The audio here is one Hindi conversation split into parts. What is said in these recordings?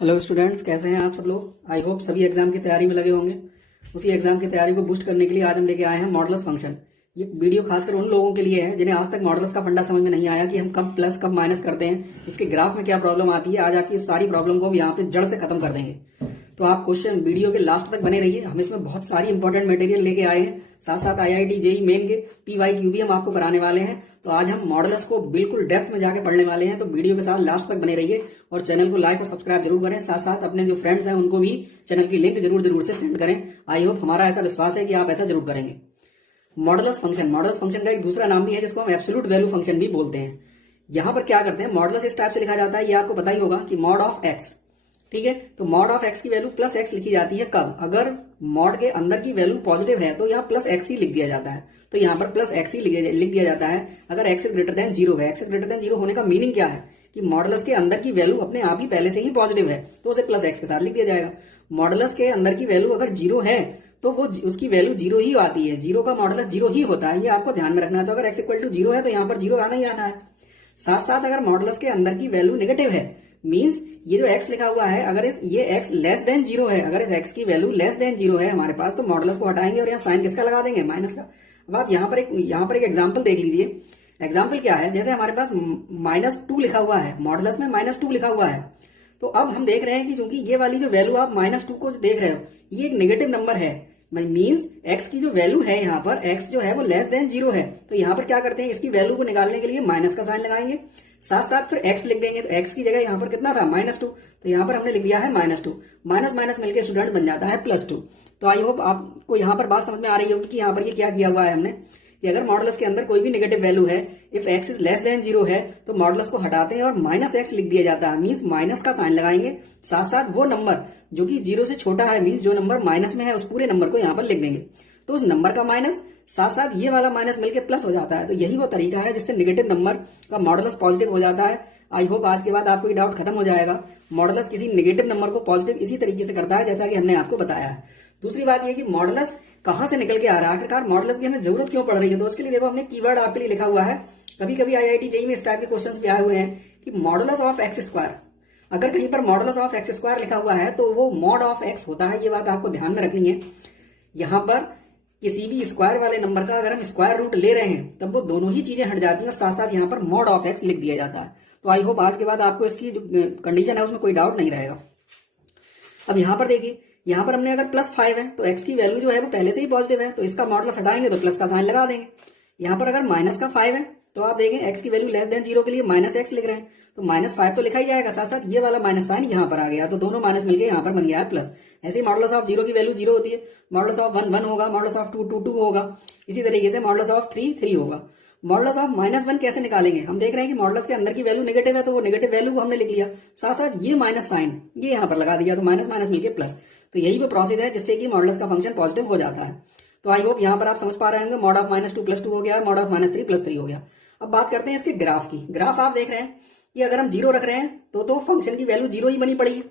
हेलो स्टूडेंट्स, कैसे हैं आप सब लोग। आई होप सभी एग्जाम की तैयारी में लगे होंगे। उसी एग्जाम की तैयारी को बूस्ट करने के लिए आज हम लेके आए हैं मॉडुलस फंक्शन। ये वीडियो खासकर उन लोगों के लिए है जिन्हें आज तक मॉडुलस का फंडा समझ में नहीं आया कि हम कब प्लस कब माइनस करते हैं, इसके ग्राफ में क्या प्रॉब्लम आती है। आज आपकी सारी प्रॉब्लम को हम यहाँ पे जड़ से खत्म कर देंगे। तो आप क्वेश्चन वीडियो के लास्ट तक बने रहिए। हम इसमें बहुत सारी इंपॉर्टेंट मटेरियल लेके आए हैं, साथ साथ आईआईटी जेई मेन के PYQ भी हम आपको कराने वाले हैं। तो आज हम मॉडुलस को बिल्कुल डेप्थ में जाके पढ़ने वाले हैं। तो वीडियो के साथ लास्ट तक बने रहिए और चैनल को लाइक और सब्सक्राइब जरूर करें। साथ साथ अपने जो फ्रेंड्स हैं उनको भी चैनल की लिंक जरूर से सेंड करें। आई होप हमारा ऐसा विश्वास है कि आप ऐसा जरूर करेंगे। मॉडुलस फंक्शन का एक दूसरा नाम भी है जिसको हम एब्सोल्यूट वैल्यू फंक्शन भी बोलते हैं। यहाँ पर क्या करते हैं, मॉडुलस इस टाइप से लिखा जाता है, ये आपको पता ही होगा कि मॉड ऑफ एक्स। ठीक है, तो मॉड ऑफ एक्स की वैल्यू प्लस एक्स लिखी जाती है कब, अगर मॉड के अंदर की वैल्यू पॉजिटिव है तो यहाँ प्लस एक्स ही लिख दिया जाता है। तो यहाँ पर प्लस एक्स ही लिख दिया जाता है अगर x is greater than zero है। X is greater than zero होने का मीनिंग क्या है कि मॉडुलस के अंदर की वैल्यू अपने आप ही पहले से ही पॉजिटिव है, तो उसे प्लस एक्स के साथ लिख दिया जाएगा। मॉडुलस के अंदर की वैल्यू अगर जीरो है तो वो उसकी वैल्यू जीरो ही आती है, जीरो का मॉडुलस जीरो ही होता है, ये आपको ध्यान में रखना है। तो अगर एक्स इक्वल टू जीरो है तो यहाँ पर जीरो आना ही आना है। साथ साथ अगर मॉडुलस के अंदर की वैल्यू नेगेटिव है, मींस ये जो x लिखा हुआ है अगर ये x लेस देन जीरो है, अगर इस x की वैल्यू लेस देन जीरो है हमारे पास, तो मॉडुलस को हटाएंगे और यहाँ साइन किसका लगा देंगे, माइनस का। अब आप यहाँ पर एक एग्जाम्पल देख लीजिए। एग्जाम्पल क्या है, जैसे हमारे पास -2 लिखा हुआ है, मॉडुलस में -2 लिखा हुआ है। तो अब हम देख रहे हैं कि चूंकि ये वाली जो वैल्यू आप -2 को देख रहे हो ये एक नेगेटिव नंबर है, मींस x की जो वैल्यू है यहाँ पर x जो है वो लेस देन जीरो है। तो यहाँ पर क्या करते हैं, इसकी वैल्यू को निकालने के लिए माइनस का साइन लगाएंगे, साथ साथ फिर x लिख देंगे। तो x की जगह यहाँ पर कितना था, -2, तो यहाँ पर हमने लिख दिया है -2। माइनस माइनस मिलकर स्टूडेंट बन जाता है +2। तो आई होप आपको यहाँ पर बात समझ में आ रही होगी कि यहाँ पर ये क्या किया हुआ है हमने कि अगर मॉडुलस के अंदर कोई भी नेगेटिव वैल्यू है, if x is less than zero है, तो मॉडुलस को हटाते हैं और -x लिख दिया जाता है, मींस माइनस का साइन लगाएंगे। साथ साथ वो नंबर जो कि जीरो से छोटा है, मींस जो नंबर माइनस में है उस पूरे नंबर को यहाँ पर लिख देंगे। तो उस नंबर का माइनस साथ साथ ये वाला माइनस मिलकर प्लस हो जाता है। तो यही वो तरीका है जिससे नेगेटिव नंबर का मॉडुलस पॉजिटिव हो जाता है। आई होप आज के बाद आपको ये डाउट खत्म हो जाएगा। मॉडुलस किसी नेगेटिव नंबर को पॉजिटिव इसी तरीके से करता है जैसा कि हमने आपको बताया है। दूसरी बात यह कि मॉडुलस कहां से निकल के आ रहा है, आखिरकार मॉडुलस की हमें जरूरत क्यों पड़ रही है। तो उसके लिए देखो हमने कीवर्ड आपके लिए लिखा हुआ है। कभी कभी आईआईटी जेईई में इस टाइप के क्वेश्चंस भी आए हुए हैं कि मॉडुलस ऑफ एक्स स्क्वायर, अगर कहीं पर मॉडुलस ऑफ एक्स स्क्वायर लिखा हुआ है तो वो मॉड ऑफ एक्स होता है। ये बात आपको ध्यान में रखनी है। यहाँ पर किसी भी स्क्वायर वाले नंबर का अगर हम स्क्वायर रूट ले रहे हैं तब वो दोनों ही चीजें हट जाती हैं और साथ साथ यहाँ पर मॉड ऑफ एक्स लिख दिया जाता है। तो आई होप आज के बाद आपको इसकी जो कंडीशन है उसमें कोई डाउट नहीं रहेगा। अब यहाँ पर देखिए, यहाँ पर हमने अगर +5 है तो x की वैल्यू जो है वो पहले से ही पॉजिटिव है, तो इसका मॉडुलस हटाएंगे तो प्लस का साइन लगा देंगे। यहाँ पर अगर -5 है तो आप देखें x की वैल्यू लेस देन जीरो के लिए -x लिख रहे हैं, तो -5 तो लिखा ही जाएगा, साथ साथ ये वाला माइनस साइन यहाँ पर आ गया, तो दोनों माइनस मिलकर यहाँ पर बन गया है प्लस। ऐसे ही मॉडुलस ऑफ जीरो की वैल्यू जीरो होती है, मॉडुलस ऑफ 1 1 होगा, मॉडुलस ऑफ 2 2 होगा, इसी तरीके से मॉडुलस ऑफ 3 3 होगा। मॉडुलस ऑफ -1 कैसे निकालेंगे, हम देख रहे हैं कि मॉडुलस के अंदर की वैल्यू नेगेटिव है तो वो नेगेटिव वैल्यू को हमने लिख लिया, साथ साथ ये माइनस साइन ये यहाँ पर लगा दिया, तो माइनस माइनस मिलकर प्लस। तो यही वो प्रोसेस है जिससे कि मॉडुलस का फंक्शन पॉजिटिव हो जाता है। तो आई होप यहाँ पर आप समझ पा रहे होंगे। मॉड ऑफ -2 +2 हो गया, मॉड ऑफ -3 +3 हो गया। अब बात करते हैं इसके ग्राफ की। ग्राफ आप देख रहे हैं कि अगर हम जीरो रख रहे हैं तो फंक्शन की वैल्यू जीरो ही बनी पड़ी है।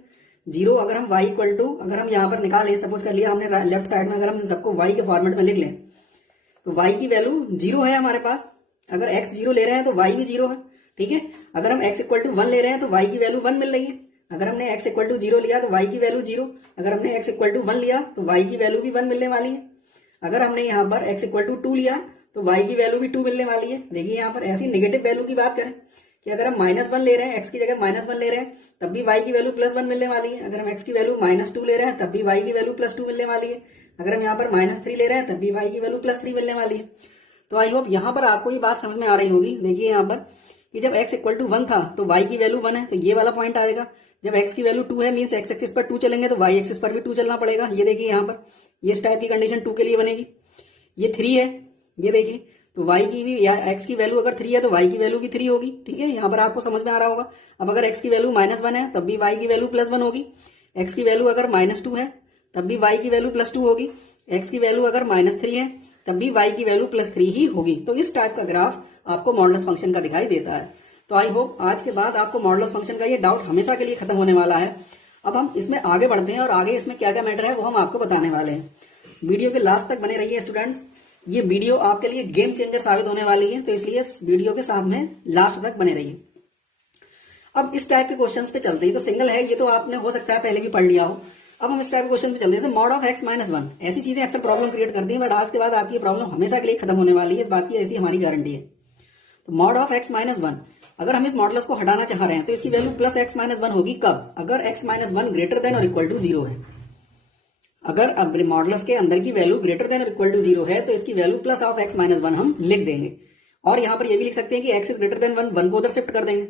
जीरो अगर हम y इक्वल टू अगर हम यहाँ पर निकालें, सपोज कर लिया हमने लेफ्ट साइड में, अगर हम सबको y के फॉर्मेट में लिख लें तो y की वैल्यू जीरो है हमारे पास। अगर x जीरो ले रहे हैं तो y भी जीरो है, ठीक है। अगर हम x इक्वल टू 1 ले रहे हैं तो y की वैल्यू 1 मिल रही है। अगर हमने x इक्वल टू 0 लिया तो y की वैल्यू 0, अगर हमने x इक्वल टू 1 लिया तो y की वैल्यू भी 1 मिलने वाली है। अगर हमने यहाँ पर x इक्वल टू 2 लिया तो y की वैल्यू भी 2 मिलने वाली है। देखिए यहाँ पर ऐसी नेगेटिव वैल्यू की बात करें कि अगर हम -1 ले रहे हैं, x की जगह -1 ले रहे हैं, तब भी y की वैल्यू +1 मिलने वाली है। अगर हम x की वैल्यू -2 ले रहे हैं तब भी y की वैल्यू +2 मिलने वाली है। अगर हम यहाँ पर -3 ले रहे हैं तब भी y की वैल्यू +3 मिलने वाली है। तो आई होप यहाँ पर आपको ये बात समझ में आ रही होगी। देखिए यहाँ पर कि जब x इक्वल टू 1 था तो y की वैल्यू 1 है, तो ये वाला पॉइंट आएगा। जब x की वैल्यू 2 है मीन्स x एक्सिस पर 2 चलेंगे तो y एक्सिस पर भी 2 चलना पड़ेगा। ये देखिए यहाँ पर ये इस टाइप की कंडीशन 2 के लिए बनेगी। ये 3 है, ये देखिए, तो y की भी या x की वैल्यू अगर 3 है तो y की वैल्यू भी 3 होगी, ठीक है। यहाँ पर आपको समझ में आ रहा होगा। अब अगर x की वैल्यू -1 है तब भी y की वैल्यू +1 होगी। x की वैल्यू अगर -2 है तब भी y की वैल्यू +2 होगी। x की वैल्यू अगर -3 है तब भी y की वैल्यू +3 ही होगी। तो इस टाइप का ग्राफ आपको मॉडुलस फंक्शन का दिखाई देता है। तो आई होप आज के बाद आपको मॉडुलस फंक्शन का ये डाउट हमेशा के लिए खत्म होने वाला है। अब हम इसमें आगे बढ़ते हैं और आगे इसमें क्या क्या मैटर है वो हम आपको बताने वाले हैं। वीडियो के लास्ट तक बने रहिए स्टूडेंट्स। ये वीडियो आपके लिए गेम चेंजर साबित होने वाली है, तो इसलिए इस वीडियो के साथ में लास्ट तक बने रहिए। अब इस टाइप के क्वेश्चंस पे चलते हैं, तो सिंगल है, ये तो आपने हो सकता है पहले भी पढ़ लिया हो। अब हम इस टाइप के क्वेश्चन पे चलते हैं, mod of x minus one, ऐसी चीजें अक्सर प्रॉब्लम क्रिएट करती हैं, बट आज के बाद आपकी प्रॉब्लम हमेशा के लिए खत्म होने वाली है, इस बात की ऐसी हमारी गारंटी है। तो mod of x minus one, अगर हम इस मॉडुलस को हटाना चाह रहे हैं तो इसकी value plus x minus one होगी कब? अगर x minus one greater than और इक्वल टू जीरो है। अगर अब मॉडुलस के अंदर की वैल्यू ग्रेटर देन और इक्वल टू जीरो है तो इसकी value plus of x minus one हम लिख देंगे, और यहां पर ये भी लिख सकते हैं कि x is greater than one, one को उधर शिफ्ट कर देंगे।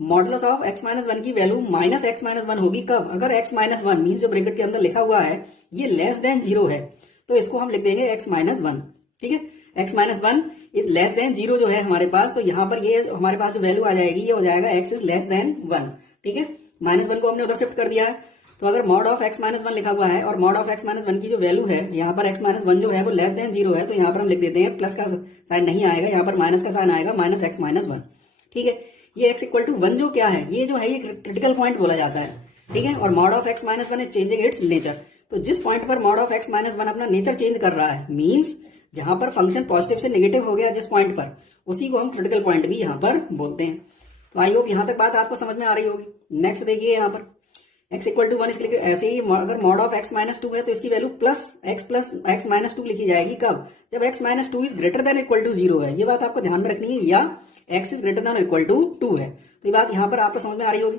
Modulus of x minus one की value minus x minus one होगी कब? अगर x माइनस वन मीन जो ब्रैकेट के अंदर लिखा हुआ है ये लेस देन जीरो है, तो इसको हम लिख देंगे x माइनस वन। ठीक है, x minus one is less than zero जो है हमारे पास, तो यहाँ पर ये हमारे पास जो वैल्यू आ जाएगी ये हो जाएगा x is less then one. ठीक है, माइनस वन को हमने उधर शिफ्ट कर दिया है, तो अगर mod of x minus one लिखा हुआ है और mod of x minus one की जो वैल्यू है यहाँ पर x माइनस वन जो है वो लेस देन जीरो है, तो यहाँ पर हम लिख देते हैं प्लस का साइन नहीं आएगा, यहाँ पर माइनस का साइन आएगा, माइनस x माइनस वन। ठीक है, ये x इक्वल टू वन जो क्या है, ये जो है ये क्रिटिकल पॉइंट बोला जाता है। ठीक है, और mod of x minus one is changing it's nature, तो जिस पॉइंट पर mod of x minus one अपना नेचर चेंज कर रहा है, मीन्स जहां पर फंक्शन पॉजिटिव से नेगेटिव हो गया जिस पॉइंट पर, उसी को हम क्रिटिकल पॉइंट भी यहाँ पर बोलते हैं। तो आई होप यहाँ तक बात आपको समझ में आ रही होगी। नेक्स्ट देखिए यहाँ पर x इक्वल टू वन, इसके लिए ऐसे ही अगर mod of x minus two है तो इसकी value plus x minus two लिखी जाएगी कब? जब x minus two is greater than equal to zero है, ये बात आपको ध्यान में रखनी है, या x is greater than equal to two है, तो ये बात यहाँ पर आपको समझ में आ रही होगी।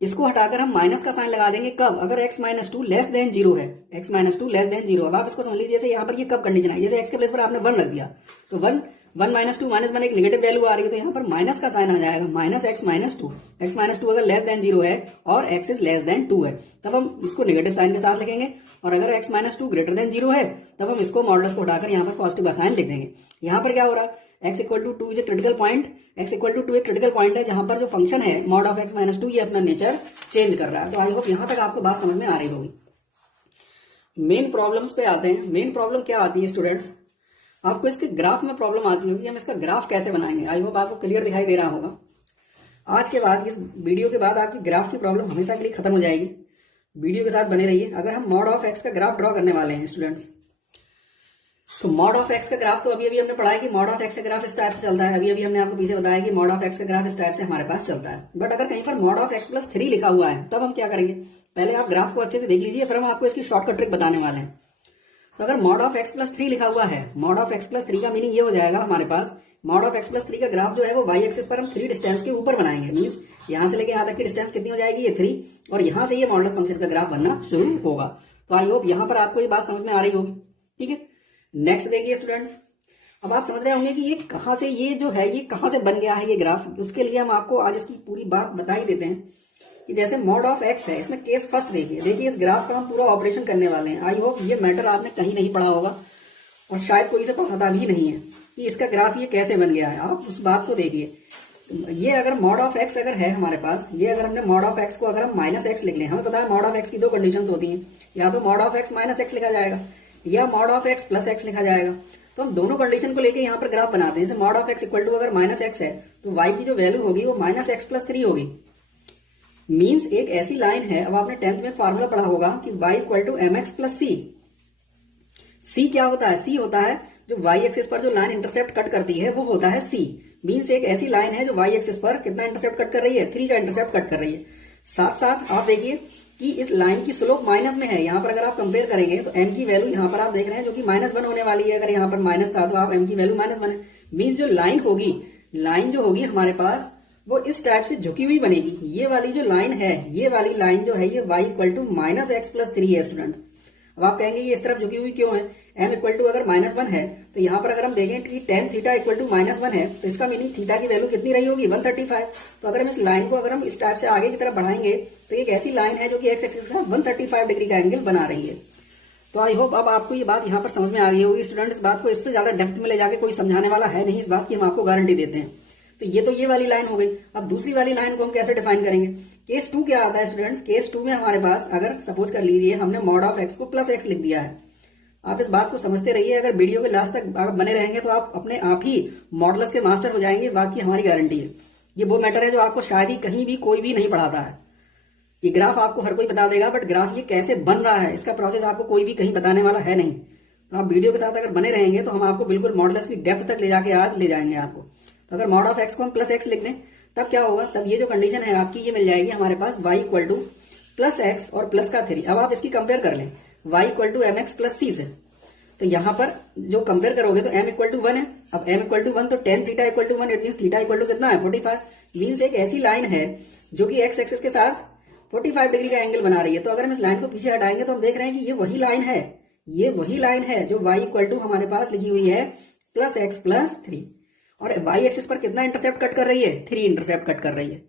इसको हटाकर हम माइनस का साइन लगा देंगे कब? अगर x minus to less than zero है, x minus to less than zero. अब आप इसको समझ लीजिए, जैसे यहाँ पर ये कब कंडीशन है, जैसे x के प्लेस पर आपने वन रख दिया, तो one minus two minus one एक नेगेटिव वैल्यू आ रही है, तो यहाँ पर माइनस का साइन आ जाएगा, माइनस x माइनस टू अगर लेस देन जीरो है और x is less than two है, तब हम इसको नेगेटिव साइन के साथ लिखेंगे, और अगर x minus to greater than zero है तब हम इसको मॉडुलस को हटाकर यहाँ पर पॉजिटिव का साइन लिख देंगे। यहाँ पर क्या हो रहा है, x equal to two is a critical point, x equal to two एक क्रिटिकल पॉइंट है जहां पर जो फंक्शन है mod of x minus two ये अपना नेचर चेंज कर रहा है। तो आई होप यहां तक आपको बात समझ में आ रही होगी। मेन प्रॉब्लम्स पे आते हैं। मेन प्रॉब्लम क्या आती है स्टूडेंट्स, आपको इसके ग्राफ में प्रॉब्लम आती होगी, हम इसका ग्राफ कैसे बनाएंगे। आई होप आपको क्लियर दिखाई दे रहा होगा। आज के बाद, इस वीडियो के बाद आपकी ग्राफ की प्रॉब्लम हमेशा के लिए खत्म हो जाएगी। वीडियो के साथ बने रहिए। अगर हम मॉड ऑफ x का ग्राफ ड्रॉ करने वाले हैं स्टूडेंट्स, तो मॉड ऑफ x का ग्राफ तो अभी हमने पढ़ा है कि मॉड ऑफ x का ग्राफ इस टाइप से चलता है। अभी हमने आपको पीछे बताया कि मॉड ऑफ x का ग्राफ इस टाइप से हमारे पास चलता है। बट अगर कहीं पर mod of x plus three लिखा हुआ है तब हम क्या करेंगे, पहले आप ग्राफ को अच्छे से देख लीजिए, फिर हम आपको इसकी शॉर्टकट ट्रिक बताने वाले हैं। तो अगर mod of x plus three लिखा हुआ है, mod of x plus three का मीनिंग ये हो जाएगा हमारे पास, mod of x plus three का ग्राफ जो है वो y एक्सिस पर हम थ्री डिस्टेंस के ऊपर बनाएंगे। मीन्स यहां से लेके यहां तक की डिस्टेंस कितनी हो जाएगी, ये थ्री, और यहां से ये मॉडुलस फंक्शन का ग्राफ बनना शुरू होगा। तो आई होप यहां पर आपको ये बात समझ में आ रही होगी। ठीक है, नेक्स्ट देखिए स्टूडेंट्स, अब आप समझ रहे होंगे कि ये कहां से, ये जो है ये कहां से बन गया है ये ग्राफ। उसके लिए हम आपको आज इसकी पूरी बात बता ही देते हैं कि जैसे मॉड ऑफ x है, इसमें केस फर्स्ट देखिए इस ग्राफ का हम पूरा ऑपरेशन करने वाले हैं। आई होप ये मैटर आपने कहीं नहीं पढ़ा होगा और शायद कोई से पढ़ाता भी नहीं है कि इसका ग्राफ ये कैसे बन गया है। आप उस बात को देखिए। ये अगर मॉड ऑफ x अगर है हमारे पास, ये अगर हमने मॉड ऑफ x को अगर हम माइनस एक्स लिख लें, हमें पता है मॉड ऑफ x की दो कंडीशंस होती हैं, या तो mod of x minus x लिखा जाएगा या mod of x plus x लिखा जाएगा। तो हम दोनों कंडीशन को लेके यहाँ पर ग्राफ बनाते हैं। जैसे mod of x equal to अगर माइनस एक्स है तो y की जो वैल्यू होगी वो माइनस एक्स प्लस थ्री होगी। मीन्स एक ऐसी लाइन है, अब आपने 10th में फॉर्मूला पढ़ा होगा कि y equal to m x plus c. C क्या होता है, सी होता है जो y एक्सिस पर जो लाइन इंटरसेप्ट कट करती है वो होता है सी। मीन्स एक ऐसी लाइन है जो y एक्सिस पर कितना इंटरसेप्ट कट कर रही है, 3 का इंटरसेप्ट कट कर रही है। साथ साथ आप देखिए कि इस लाइन की स्लोप माइनस में है। यहाँ पर अगर आप कंपेयर करेंगे तो m की वैल्यू यहाँ पर आप देख रहे हैं जो कि माइनस वन होने वाली है। अगर यहाँ पर माइनस था तो आप m की वैल्यू माइनस वन है। मीन्स जो लाइन होगी, लाइन जो होगी हमारे पास वो इस टाइप से झुकी हुई बनेगी। ये वाली जो लाइन है, ये वाली लाइन जो है ये y equal to minus x plus three है स्टूडेंट। अब आप कहेंगे ये इस तरफ झुकी हुई क्यों है, m इक्वल टू अगर माइनस वन है तो यहाँ पर अगर हम देखें कि tan theta equal to minus one है तो इसका मीनिंग थीटा की वैल्यू कितनी रही होगी, 135। तो अगर हम इस लाइन को अगर हम इस टाइप से आगे की तरफ बढ़ाएंगे तो एक ऐसी लाइन है जो कि एक्स एक्सिस के साथ 135 डिग्री का एंगल बना रही है। तो आई होप अब आपको ये बात यहाँ पर समझ में आ गई होगी स्टूडेंट। इस बात को इससे ज्यादा डेप्थ में ले जाके कोई समझाने वाला है नहीं, इस बात की हम आपको गारंटी देते हैं। तो ये वाली लाइन हो गई। अब दूसरी वाली लाइन को हम कैसे डिफाइन करेंगे। केस टू क्या आता है स्टूडेंट्स, केस टू में हमारे पास अगर सपोज कर लीजिए हमने मॉड ऑफ एक्स को प्लस एक्स लिख दिया है। आप इस बात को समझते रहिए, अगर वीडियो के लास्ट तक बने रहेंगे तो आप अपने आप ही मॉडल्स के मास्टर हो जाएंगे, इस बात की हमारी गारंटी है। ये वो मैटर है जो आपको शायद ही कहीं भी कोई भी नहीं पढ़ाता है। ये ग्राफ आपको हर कोई बता देगा, बट ग्राफ ये कैसे बन रहा है इसका प्रोसेस आपको कोई भी कहीं बताने वाला है नहीं। तो आप वीडियो के साथ अगर बने रहेंगे तो हम आपको बिल्कुल मॉडल्स की डेप्थ तक ले जाके आज ले जाएंगे आपको। तो अगर मॉड ऑफ एक्स को हम प्लस एक्स लिख दें तब क्या होगा, तब ये जो कंडीशन है आपकी ये मिल जाएगी हमारे पास y equal to plus x और प्लस का 3। अब आप इसकी कंपेयर कर लें y equal to m x plus c से, तो यहां पर जो कंपेयर करोगे तो m इक्वल टू 1 है। अब m इक्वल टू 1 तो tan theta equal to 1, it mean theta equal to कितना है 45। मीन्स एक ऐसी लाइन है जो कि एक्स एक्सिस के साथ 45 डिग्री का एंगल बना रही है। तो अगर हम इस लाइन को पीछे हटाएंगे तो हम देख रहे हैं कि ये वही लाइन है, ये वही लाइन है जो y इक्वल टू हमारे पास लिखी हुई है प्लस एक्स प्लस 3, और y एक्सिस पर कितना इंटरसेप्ट कट कर रही है, 3 इंटरसेप्ट कट कर रही है।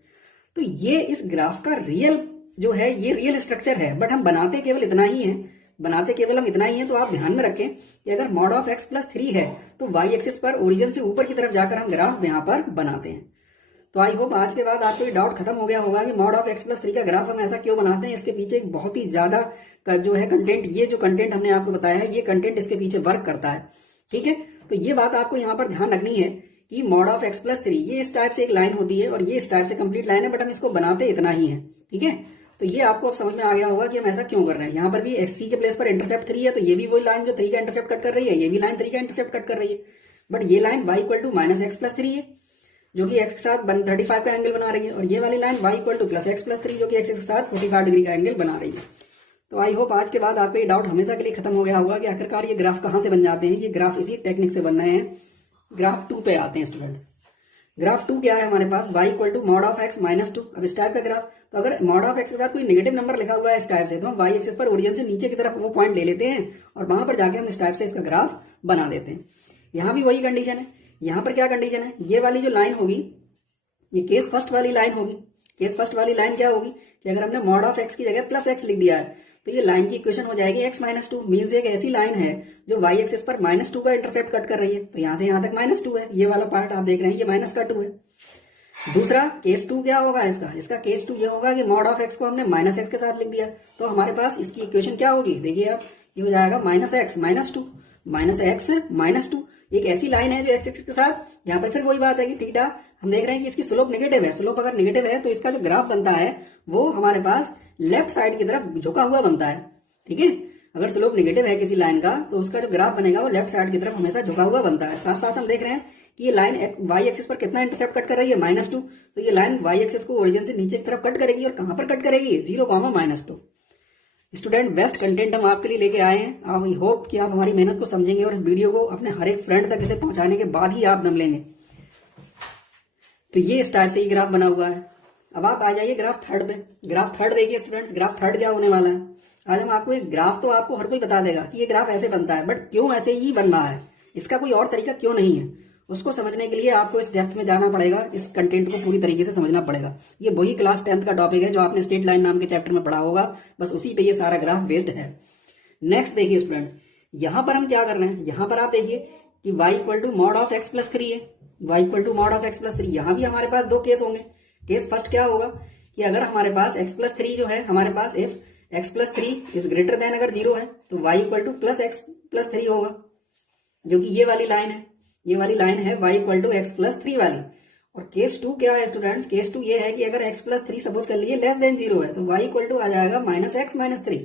तो ये इस ग्राफ का रियल जो है, ये रियल स्ट्रक्चर है, बट हम बनाते केवल इतना ही है, बनाते केवल हम इतना ही है। तो आप ध्यान में रखें कि अगर मॉड ऑफ एक्स प्लस 3 है तो y एक्सिस पर ओरिजिन से ऊपर की तरफ जाकर हम ग्राफ यहाँ पर बनाते हैं। तो आई होप आज के बाद आपको ये डाउट खत्म हो गया होगा कि मॉड ऑफ एक्स प्लस 3 का ग्राफ हम ऐसा क्यों बनाते हैं। इसके पीछे एक बहुत ही ज्यादा का जो है कंटेंट, ये जो कंटेंट हमने आपको बताया है, ये कंटेंट इसके पीछे वर्क करता है। ठीक है, तो ये बात आपको यहाँ पर ध्यान रखनी है कि मॉड ऑफ एक्स प्लस 3 ये इस टाइप से एक लाइन होती है और ये इस टाइप से कंप्लीट लाइन है, बट हम इसको बनाते इतना ही है। ठीक है, तो ये आपको अब समझ में आ गया होगा कि हम ऐसा क्यों कर रहे हैं। यहाँ पर भी एक्स सी के प्लेस पर इंटरसेप्ट 3 है, तो ये भी वही लाइन जो 3 का इंटरसेप्ट कट कर रही है, ये भी लाइन 3 का इंटरसेप्ट कट कर रही है। बट ये line y equal to minus x plus 3 है जो कि x के साथ 35 का एंगल बना रही है, और ये वाली line y equal to plus x plus 3 जो कि x के साथ 45 डिग्री का एंगल बना रही है। तो आई होप आज के बाद आपका ये डाउट हमेशा के लिए खत्म हो गया होगा कि आखिरकार ये ग्राफ कहाँ से बन जाते हैं। ये ग्राफ इसी टेक्निक से बन रहे हैं। ग्राफ 2 पे आते हैं स्टूडेंट्स। ग्राफ 2 क्या है हमारे पास, y equal to mod of x minus 2। अब इस टाइप का ग्राफ, तो अगर मॉड ऑफ एक्स के साथ कोई नेगेटिव नंबर लिखा हुआ है इस टाइप से, तो हम y एक्सिस पर ओरिजिन से नीचे की तरफ वो पॉइंट ले लेते हैं और वहां पर जाके हम इस टाइप से इसका ग्राफ बना देते हैं। यहाँ भी वही कंडीशन है। यहाँ पर क्या कंडीशन है, ये वाली जो लाइन होगी ये केस फर्स्ट वाली लाइन होगी। केस फर्स्ट वाली लाइन क्या होगी कि अगर हमने मॉड ऑफ एक्स की जगह प्लस एक्स लिख दिया है तो ये लाइन की इक्वेशन हो जाएगी x माइनस 2। मीन्स एक ऐसी लाइन है जो y एक्सिस पर माइनस 2 का इंटरसेप्ट कट कर रही है, तो यहां से यहां तक माइनस 2 है। ये वाला पार्ट आप देख रहे हैं ये माइनस का 2 है। दूसरा केस 2 क्या होगा इसका केस 2 ये होगा कि मॉड ऑफ एक्स को हमने माइनस एक्स के साथ लिख दिया, तो हमारे पास इसकी इक्वेशन क्या होगी, देखिए आप, ये हो जाएगा minus x minus 2, minus x minus 2। एक ऐसी लाइन है जो एक्स एक्सिस के साथ, यहाँ पर फिर वही बात है कि थीटा हम देख रहे हैं कि इसकी स्लोप नेगेटिव है। स्लोप अगर नेगेटिव है तो इसका जो ग्राफ बनता है वो हमारे पास लेफ्ट साइड की तरफ झुका हुआ बनता है। ठीक है, अगर स्लोप नेगेटिव है किसी लाइन का तो उसका जो ग्राफ बनेगा वो लेफ्ट साइड की तरफ हमेशा झुका हुआ बनता है। साथ साथ हम देख रहे हैं कि ये लाइन y एक्सिस पर कितना इंटरसेप्ट कट कर रही है, माइनस 2। तो ये लाइन y एक्सिस को ओरिजिन से नीचे की तरफ कट करेगी, और कहां पर कट करेगी, 0, -2। स्टूडेंट बेस्ट कंटेंट हम आपके लिए लेके आए हैं। आई होप कि आप हमारी मेहनत को समझेंगे और इस वीडियो को अपने हर एक फ्रेंड तक इसे पहुंचाने के बाद ही आप दम लेंगे। तो ये इस टाइप से ये ग्राफ बना हुआ है। अब आप आ जाइए ग्राफ थर्ड पे। ग्राफ थर्ड देखिए स्टूडेंट्स, ग्राफ थर्ड क्या होने वाला है। आज हम आपको एक ग्राफ, तो आपको हर कोई बता देगा कि ये ग्राफ ऐसे बनता है, बट क्यों ऐसे ही बन रहा है, इसका कोई और तरीका क्यों नहीं है, उसको समझने के लिए आपको इस डेप्थ में जाना पड़ेगा, इस कंटेंट को पूरी तरीके से समझना पड़ेगा। ये वही क्लास 10th का टॉपिक है जो आपने स्ट्रेट लाइन नाम के चैप्टर में पढ़ा होगा, बस उसी पे ये सारा ग्राफ बेस्ड है। नेक्स्ट देखिए स्टूडेंट, यहां पर हम क्या कर रहे हैं, यहां पर आप देखिए कि y equal to mod of x plus 3 है, y equal to mod of x plus 3। यहां भी हमारे पास दो केस होंगे। केस फर्स्ट क्या होगा कि अगर हमारे पास x प्लस 3 जो है हमारे पास, if x plus 3 is greater than अगर 0 है तो y equal to plus x plus 3 होगा, जो कि ये वाली लाइन है। ये वाली लाइन है y equal to x plus 3 वाली। और केस 2 क्या है स्टूडेंट्स, केस 2 ये है कि अगर x प्लस 3 सपोज कर लिए लेस देन 0 है तो y इक्वल टू आ जाएगा minus x minus 3,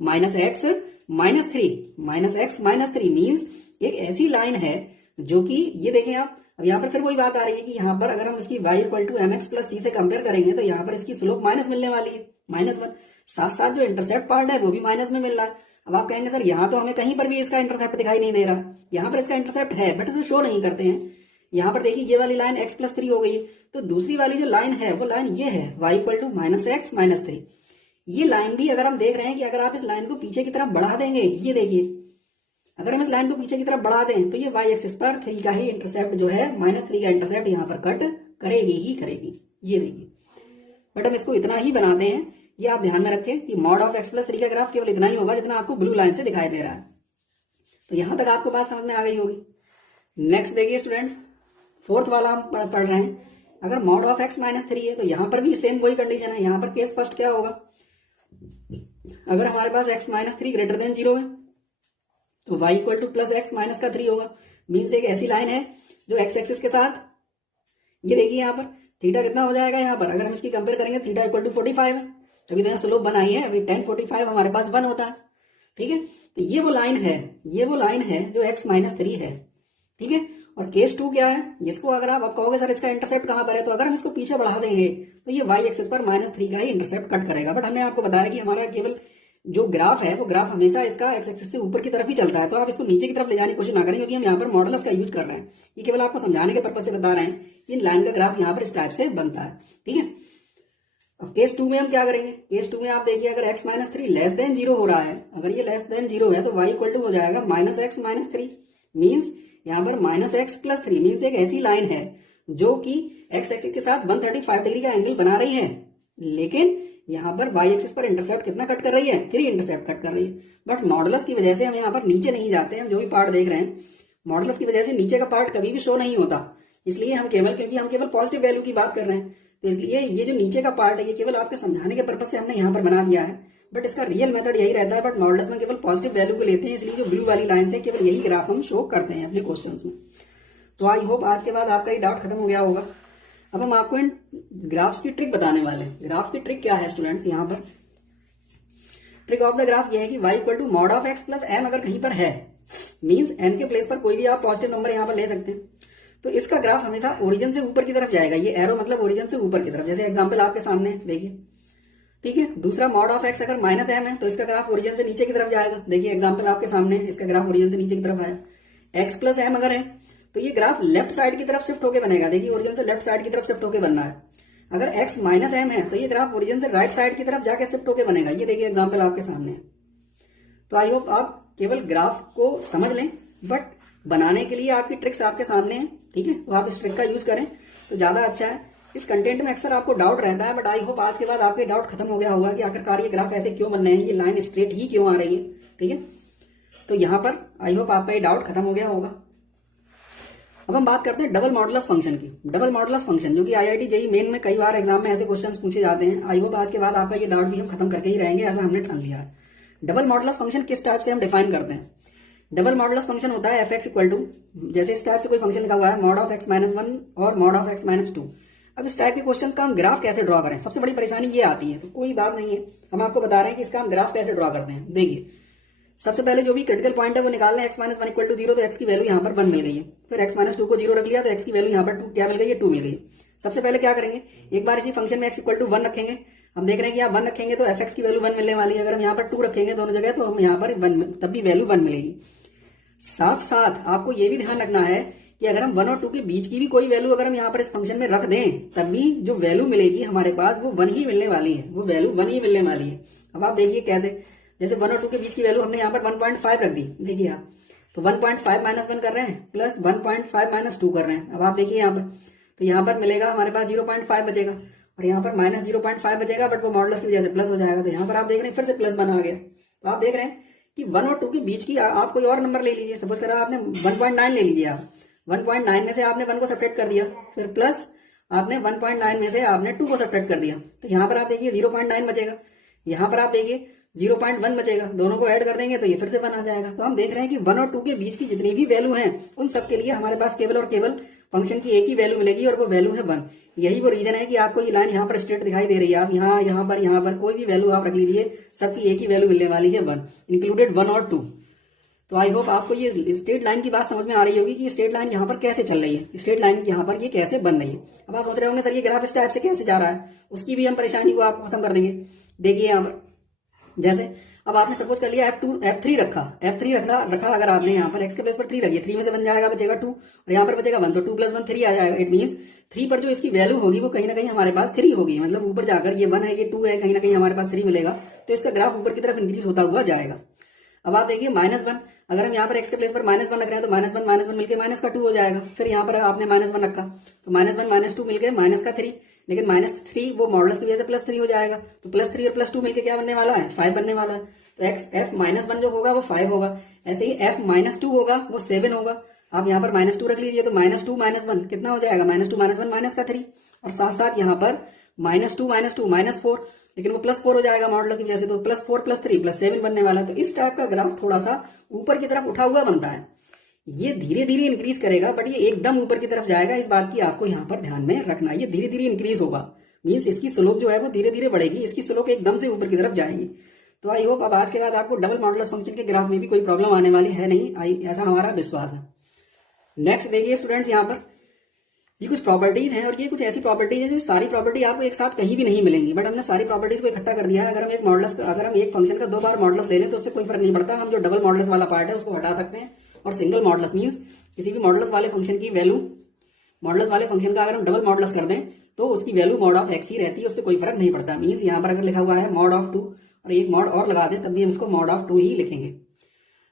minus x minus 3, minus x minus 3। Means एक ऐसी लाइन है जो कि ये देखें आप, अब यहाँ पर फिर वही बात आ रही है कि यहाँ पर अगर हम इसकी y equal to m x plus c से कंपेयर करेंगे तो यहाँ पर इसकी स्लोप माइनस मिलने वाली है, -1। साथ साथ जो इंटरसेप्ट पार्ट है वो भी माइनस में मिल रहा है। अब आप कहेंगे सर यहाँ तो हमें कहीं पर भी इसका इंटरसेप्ट दिखाई नहीं दे रहा, यहाँ पर इसका इंटरसेप्ट है बट इसे शो नहीं करते हैं। यहाँ पर देखिए ये वाली लाइन x प्लस 3 हो गई है, तो दूसरी वाली जो लाइन है वो लाइन ये है y equal to minus x minus 3। ये लाइन भी अगर हम देख रहे हैं कि अगर आप इस लाइन को पीछे की तरफ बढ़ा देंगे, ये देखिए अगर हम इस लाइन को पीछे की तरफ बढ़ा दें तो ये y एक्सिस पर 3 का ही इंटरसेप्ट जो है -3 का इंटरसेप्ट यहाँ पर कट करेगी ही करेगी, ये देखिए। बट हम इसको इतना ही बनाते हैं, ये आप ध्यान में रखें कि मॉड ऑफ एक्स प्लस 3 का ग्राफ केवल इतना ही होगा जितना आपको ब्लू लाइन से दिखाई दे रहा है। तो यहां तक आपको बात समझ में आ गई होगी। नेक्स्ट देखिए स्टूडेंट्स, फोर्थ वाला हम पढ़ रहे हैं। अगर मॉड ऑफ एक्स माइनस 3 है तो यहां पर भी सेम वही कंडीशन है। यहां पर केस फर्स्ट क्या होगा, अगर हमारे पास x माइनस 3 ग्रेटर देन 0 है तो y equal to plus x minus का 3 होगा। मीन्स एक ऐसी लाइन है जो x एक्सिस के साथ, ये देखिए यहाँ पर थीटा कितना हो जाएगा, यहाँ पर अगर हम इसकी कंपेयर करेंगे थीटा इक्वल टू 45 है, अभी तो यहाँ स्लोप बनाई है, अभी tan 45 हमारे पास 1 होता है। ठीक है, तो ये वो लाइन है, ये वो लाइन है जो x माइनस 3 है। ठीक है, और केस 2 क्या है, इसको अगर आप कहोगे सर इसका इंटरसेप्ट कहां पर है, तो अगर हम इसको पीछे बढ़ा देंगे तो ये वाई एक्सिस पर -3 का ही इंटरसेप्ट कट करेगा। बट हमें आपको बताया कि हमारा केवल जो ग्राफ है वो ग्राफ हमेशा इसका एक्स एक्सिस से ऊपर की तरफ ही चलता है, तो आप इसको नीचे की तरफ ले जाने की कोशिश ना करें, क्योंकि हम यहाँ पर मॉडल्स का यूज कर रहे हैं। ये केवल आपको समझाने के पर्पज से बता रहे हैं कि इन लाइन का ग्राफ यहाँ पर इस टाइप से बनता है। ठीक है, अब केस 2 में हम क्या करेंगे, केस 2 में आप देखिए अगर x -3 लेस देन 0 हो रहा है, अगर ये लेस देन 0 है तो y इक्वल टू हो जाएगा -x -3, मीन्स यहाँ पर -x + 3 मीन्स एक ऐसी लाइन है जो कि x एक्सिस के साथ 135 डिग्री का एंगल बना रही है, लेकिन यहाँ पर y एक्सिस पर इंटरसेप्ट कितना कट कर रही है, 3 इंटरसेप्ट कट कर रही है। बट मॉडुलस की वजह से हम यहाँ पर नीचे नहीं जाते हैं, हम जो भी पार्ट देख रहे हैं मॉडुलस की वजह से नीचे का पार्ट कभी भी शो नहीं होता, इसलिए हम केवल, क्योंकि हम केवल पॉजिटिव वैल्यू की बात कर रहे हैं, तो इसलिए ये जो नीचे का पार्ट है ये केवल आपके समझाने के पर्पज से हमने यहाँ पर बना दिया है। बट इसका रियल मेथड यही रहता है, बट मॉडुलस में केवल पॉजिटिव वैल्यू को लेते हैं, इसलिए जो ब्लू वाली लाइन से केवल यही ग्राफ हम शो करते हैं अपने क्वेश्चंस में। तो आई होप आज के बाद आपका ये डाउट खत्म हो गया होगा। अब हम आपको इन ग्राफ्स की ट्रिक बताने वाले हैं। ग्राफ की ट्रिक क्या है स्टूडेंट्स, यहाँ पर ट्रिक ऑफ द ग्राफ ये है कि y equal to mod of x + m अगर कहीं पर है, मीन्स n के प्लेस पर कोई भी आप पॉजिटिव नंबर यहाँ पर ले सकते हैं, तो इसका ग्राफ हमेशा ओरिजिन से ऊपर की तरफ जाएगा। ये एरो मतलब ओरिजिन से ऊपर की तरफ, जैसे एग्जांपल आपके सामने देखिए। ठीक है, दूसरा मॉड ऑफ x अगर -m है तो इसका ग्राफ ओरिजिन से नीचे की तरफ जाएगा। देखिए एग्जांपल आपके सामने, इसका ग्राफ ओरिजिन से नीचे की तरफ आया। x + m अगर है तो ये ग्राफ लेफ्ट साइड की तरफ शिफ्ट होकर बनेगा। देखिए ओरिजिन से लेफ्ट साइड की तरफ शिफ्ट होकर बनना है। अगर x -m है तो ये ग्राफ ओरिजिन से राइट साइड की तरफ जाके शिफ्ट होकर बनेगा। ये देखिए एग्जांपल आपके सामने। तो आई होप आप केवल ग्राफ को समझ लें, बट बनाने के लिए आपकी ट्रिक्स आपके सामने है। ठीक है, तो आप इस ट्रिक का यूज करें तो ज्यादा अच्छा है। इस कंटेंट में अक्सर आपको डाउट रहता है, बट आई होप आज के बाद आपके डाउट खत्म हो गया होगा कि आखिरकार ये ग्राफ ऐसे क्यों बन रहे हैं, ये लाइन स्ट्रेट ही क्यों आ रही है। ठीक है, तो यहाँ पर आई होप आपका ये डाउट खत्म हो गया होगा। अब हम बात करते हैं डबल मॉडुलस फंक्शन की। डबल मॉडुलस फंक्शन जो कि IIT JEE मेन में कई बार एग्जाम में ऐसे क्वेश्चंस पूछे जाते हैं। आई होप आज के बाद आपका ये डाउट भी हम खत्म करके ही रहेंगे, ऐसा हमने ठान लिया है। डबल मॉडुलस फंक्शन किस टाइप से हम डिफाइन करते हैं। डबल मॉडुलस फंक्शन होता है f(x) इक्वल टू, जैसे इस टाइप से कोई फंक्शन लिखा हुआ है मॉड ऑफ x -1 और मॉड ऑफ x -2। अब इस टाइप के क्वेश्चन का हम ग्राफ कैसे ड्रॉ करें, सबसे बड़ी परेशानी ये आती है। तो कोई बात नहीं है, हम आपको बता रहे हैं कि इसका हम ग्राफ कैसे ड्रॉ करते हैं। देखिए सबसे पहले जो भी क्रिटिकल पॉइंट है वो निकालना है। x -1 इक्वल टू 0, तो x की वैल्यू यहाँ पर 1 मिल गई है। फिर x -2 को 0 रख लिया तो x की वैल्यू यहाँ पर 2 क्या मिल गई है, 2 मिल गई। सबसे पहले क्या करेंगे, एक बार इसी फंक्शन में x इक्वल टू 1 रखेंगे। हम देख रहे हैं कि यहाँ 1 रखेंगे तो f(x) की वैल्यू 1 मिलने वाली है। अगर हम यहाँ पर 2 रखेंगे दोनों जगह तो हम यहाँ पर 1 तब भी वैल्यू 1 मिलेगी। साथ साथ आपको ये भी ध्यान रखना है कि अगर हम 1 और 2 के बीच की भी कोई वैल्यू अगर हम यहाँ पर इस फंक्शन में रख दें, तब भी जो वैल्यू मिलेगी हमारे पास वो 1 ही मिलने वाली है, वो वैल्यू 1 ही मिलने वाली है। अब आप देखिए कैसे, जैसे 1 और 2 के बीच की वैल्यू हमने यहाँ पर 1.5 रख दी। देखिए आप, तो 1.5 -1 कर रहे हैं प्लस 1.5 -2 कर रहे हैं। अब आप देखिए यहाँ पर, तो यहाँ पर मिलेगा हमारे पास 0.5 बचेगा और यहाँ पर -0.5 बचेगा, बट वो मॉडुलस की वजह से प्लस हो जाएगा। तो यहाँ पर आप देख रहे हैं फिर से प्लस 1 आ गया। तो आप देख रहे हैं कि 1 और 2 के बीच की आप कोई और नंबर ले लीजिए। सपोज करा आपने 1.9 ले लीजिए। आप 1.9 में से आपने 1 को सब्ट्रैक्ट कर दिया, फिर प्लस आपने 1.9 में से आपने 2 को सब्ट्रैक्ट कर दिया, तो यहाँ पर आप देखिए 0.9 बचेगा। यहाँ पर आप देखिए 0.1 बचेगा। दोनों को ऐड कर देंगे तो ये फिर से 1 आ जाएगा। तो हम देख रहे हैं कि 1 और 2 के बीच की जितनी भी वैल्यू हैं उन सब के लिए हमारे पास केवल और केवल फंक्शन की एक ही वैल्यू मिलेगी और वो वैल्यू है 1। यही वो रीजन है कि आपको ये लाइन यहाँ पर स्ट्रेट दिखाई दे रही है। आप यहाँ पर कोई भी वैल्यू आप रख लीजिए, सबकी एक ही वैल्यू मिलने वाली है 1, इंक्लूडेड 1 और 2। तो आई होप आपको ये स्ट्रेट लाइन की बात समझ में आ रही होगी कि स्ट्रेट लाइन यहाँ पर कैसे चल रही है, स्ट्रेट लाइन यहाँ पर ये कैसे बन रही है। अब आप सोच रहे होंगे सर ये ग्राफ इस टाइप से कैसे जा रहा है, उसकी भी हम परेशानी को आपको खत्म कर देंगे। देखिए यहाँ पर जैसे अब आपने सपोज कर लिया F3 रखा अगर आपने यहाँ पर x के प्लेस पर 3 रखिए, 3 में से बन जाएगा बचेगा 2 और यहाँ पर बचेगा 1, तो 2 + 1 3 आ जाएगा। इट मीन्स 3 पर जो इसकी वैल्यू होगी वो कहीं ना कहीं हमारे पास 3 होगी, मतलब ऊपर जाकर ये 1 है ये 2 है, कहीं ना कहीं हमारे पास 3 मिलेगा। तो इसका ग्राफ ऊपर की तरफ इंक्रीज होता हुआ जाएगा। अब आप देखिए -1, अगर हम यहाँ पर x के प्लेस पर -1 रख रहे हैं तो -1 मिलकर -2 हो जाएगा। फिर यहाँ पर आपने -1 रखा तो -1 -2 मिलकर -3, लेकिन -3 वो मॉडुलस की वजह से +3 हो जाएगा। तो +3 और +2 मिलकर क्या बनने वाला है, 5 बनने वाला है। तो f-1 जो होगा वो 5 होगा। ऐसे ही f-2 होगा वो 7 होगा। आप यहाँ पर -2 रख लीजिए तो -2 -1 कितना हो जाएगा, -2 -1 -3, और साथ साथ यहाँ पर -2 -4, लेकिन वो +4 हो जाएगा मॉडुलस की वजह से, तो +4 +3 +7 बनने वाला है। तो इस टाइप का ग्राफ थोड़ा सा ऊपर की तरफ उठा हुआ बनता है। ये धीरे धीरे इंक्रीज करेगा, बट ये एकदम ऊपर की तरफ जाएगा, इस बात की आपको यहाँ पर ध्यान में रखना है। ये धीरे धीरे इंक्रीज होगा, मीन्स इसकी स्लोप जो है वो धीरे धीरे बढ़ेगी, इसकी स्लोप एकदम से ऊपर की तरफ जाएगी। तो आई होप अब आज के बाद आपको डबल मॉडुलस फंक्शन के ग्राफ में भी कोई प्रॉब्लम आने वाली है नहीं, ऐसा हमारा विश्वास है। नेक्स्ट देखिए स्टूडेंट्स, यहाँ पर ये कुछ प्रॉपर्टीज हैं और ये कुछ ऐसी प्रॉपर्टीज है जो सारी प्रॉपर्टी आपको एक साथ कहीं भी नहीं मिलेंगी, बट हमने सारी प्रॉपर्टीज को इकट्ठा कर दिया है। अगर हम एक फंक्शन का 2 बार मॉडुलस ले लें तो उससे कोई फर्क नहीं पड़ता। हम जो डबल मॉडुलस वाला पार्ट है उसको हटा सकते हैं और सिंगल मॉडुलस मींस किसी भी मॉडुलस वाले फंक्शन की वैल्यू, मॉडुलस वाले फंक्शन का अगर हम डबल मॉडुलस कर दें तो उसकी वैल्यू मॉड ऑफ एक्स ही रहती है, उससे कोई फर्क नहीं पड़ता। मींस यहाँ पर अगर लिखा हुआ है मॉड ऑफ 2 और एक मॉड और लगा दें तब भी हम इसको मॉड ऑफ 2 ही लिखेंगे।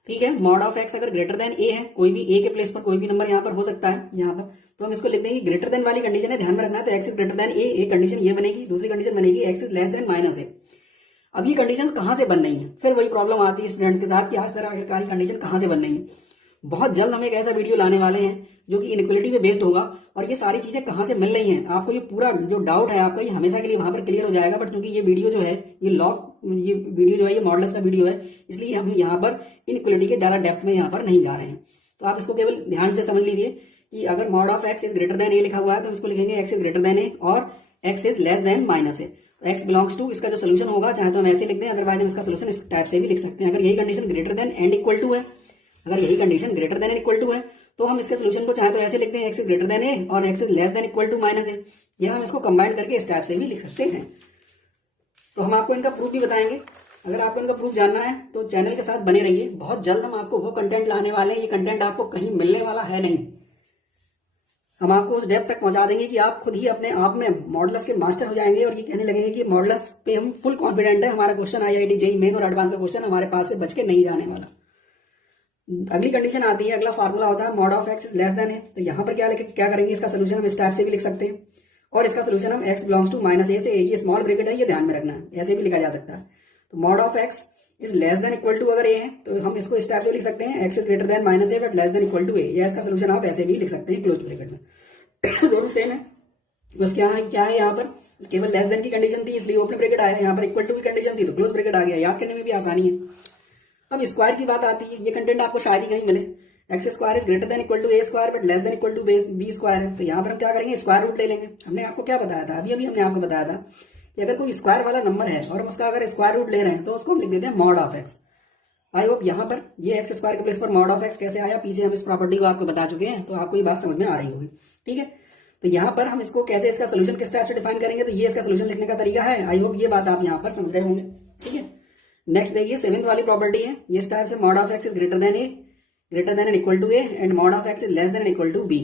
ठीक है, मॉड ऑफ एक्स अगर ग्रेटर देन ए है, कोई भी ए के प्लेस पर कोई भी नंबर यहाँ पर हो सकता है यहाँ पर, तो हम इसको लिख देंगे ग्रेटर देन वाली कंडीशन है, ध्यान में रखना है। तो x is greater than a, एक कंडीशन ये बनेगी, दूसरी कंडीशन बनेगी x is less than minus a. अब ये कंडीशन कहाँ से बन रही है, फिर वही प्रॉब्लम आती है स्टूडेंट्स के साथ कि आज तरह आखिरकार कंडीशन कहाँ से बन रही है। बहुत जल्द हम एक ऐसा वीडियो लाने वाले हैं जो कि इनइक्वालिटी पे बेस्ड होगा और ये सारी चीजें कहाँ से मिल रही हैं आपको, ये पूरा जो डाउट है आपका ये हमेशा के लिए वहां पर क्लियर हो जाएगा। बट क्योंकि ये वीडियो जो है ये वीडियो जो है ये मॉडुलस का वीडियो है, इसलिए हम यहाँ पर इनइक्वालिटी के ज्यादा डेप्थ में यहाँ पर नहीं जा रहे हैं। तो आप इसको केवल ध्यान से समझ लीजिए कि अगर mod of x is greater than a लिखा हुआ है तो हम इसको लिखेंगे x is greater than a और x is less than minus a. तो एक्स बिलोंग्स टू इसका जो सोल्यूशन होगा चाहे तो हम ऐसे लिख दें, अदरवाइज हम इसका सोल्यूशन इस टाइप से भी लिख सकते हैं। अगर यही condition greater than and equal to है, अगर यही condition greater than and equal to है तो हम इसके सोल्यूशन को चाहे तो ऐसे लिख दें x is greater than a और x is less than equal to minus a, या हम इसको कंबाइन करके इस टाइप से भी लिख सकते हैं। तो हम आपको इनका प्रूफ भी बताएंगे। अगर आपको इनका प्रूफ जानना है तो चैनल के साथ बने रहिए, बहुत जल्द हम आपको वो कंटेंट लाने वाले हैं, ये कंटेंट आपको कहीं मिलने वाला है नहीं। हम आपको उस डेप्थ तक पहुंचा देंगे कि आप खुद ही अपने आप में मॉडुलस के मास्टर हो जाएंगे और ये कहने लगेंगे कि मॉडुलस पे हम फुल कॉन्फिडेंट है, हमारा क्वेश्चन IIT JEE मेन और एडवांस का क्वेश्चन हमारे पास से बच के नहीं जाने वाला। अगली कंडीशन आती है, अगला फार्मूला होता है mod of x is less then है। तो यहाँ पर क्या करेंगे, इसका सोल्यूशन हम इस टाइप से भी लिख सकते हैं और इसका सोल्यूशन हम एक्स बिलोंग्स टू माइनस ए से, ये स्मॉल ब्रैकेट है ये ध्यान में रखना है, ऐसे भी लिखा जा सकता है। तो mod of x is less than equal to अगर ए है तो हम इसको इस टाइप से लिख सकते हैं x is greater than minus a but less than equal to a, या इसका सोल्यूशन आप ऐसे भी लिख सकते हैं क्लोज ब्रैकेट में। दोनों सेम है, बस क्या है यहाँ पर केवल लेस देन की कंडीशन थी इसलिए ओपन ब्रैकेट आया, यहाँ पर इक्वल टू की कंडीशन थी तो क्लोज ब्रैकेट आ गया, याद करने में भी आसानी है। अब स्क्वायर की बात आती है, ये कंटेंट आपको शायद ही कहीं मिले, x square is greater than equal to a square but less than equal to b square है। तो यहाँ पर हम क्या करेंगे, स्क्वायर रूट ले लेंगे। हमने आपको क्या बताया था, अभी हमने आपको बताया था कि अगर कोई स्क्वायर वाला नंबर है और हम उसका अगर स्क्वायर रूट ले रहे हैं तो उसको हम लिख देते हैं mod of x. I hope यहाँ पर ये एक्स स्क्वायर के प्लेस पर मॉड ऑफ एक्स कैसे आया, पीछे हम इस प्रॉपर्टी को आपको बता चुके हैं, तो आपको ये बात समझ में आ रही होगी। ठीक है, तो यहाँ पर हम इसको कैसे, इसका सोल्यूशन किस टाइप से डिफाइन करेंगे, तो ये इसका सोल्यूशन लिखने का तरीका है। आई होप ये बात आप यहाँ पर समझ रहे होंगे। ठीक है, नेक्स्ट देखिए 7th वाली प्रॉपर्टी है, ये इस टाइप से mod of x is greater than a, greater than and equal to a and mod of x is less than and equal to b.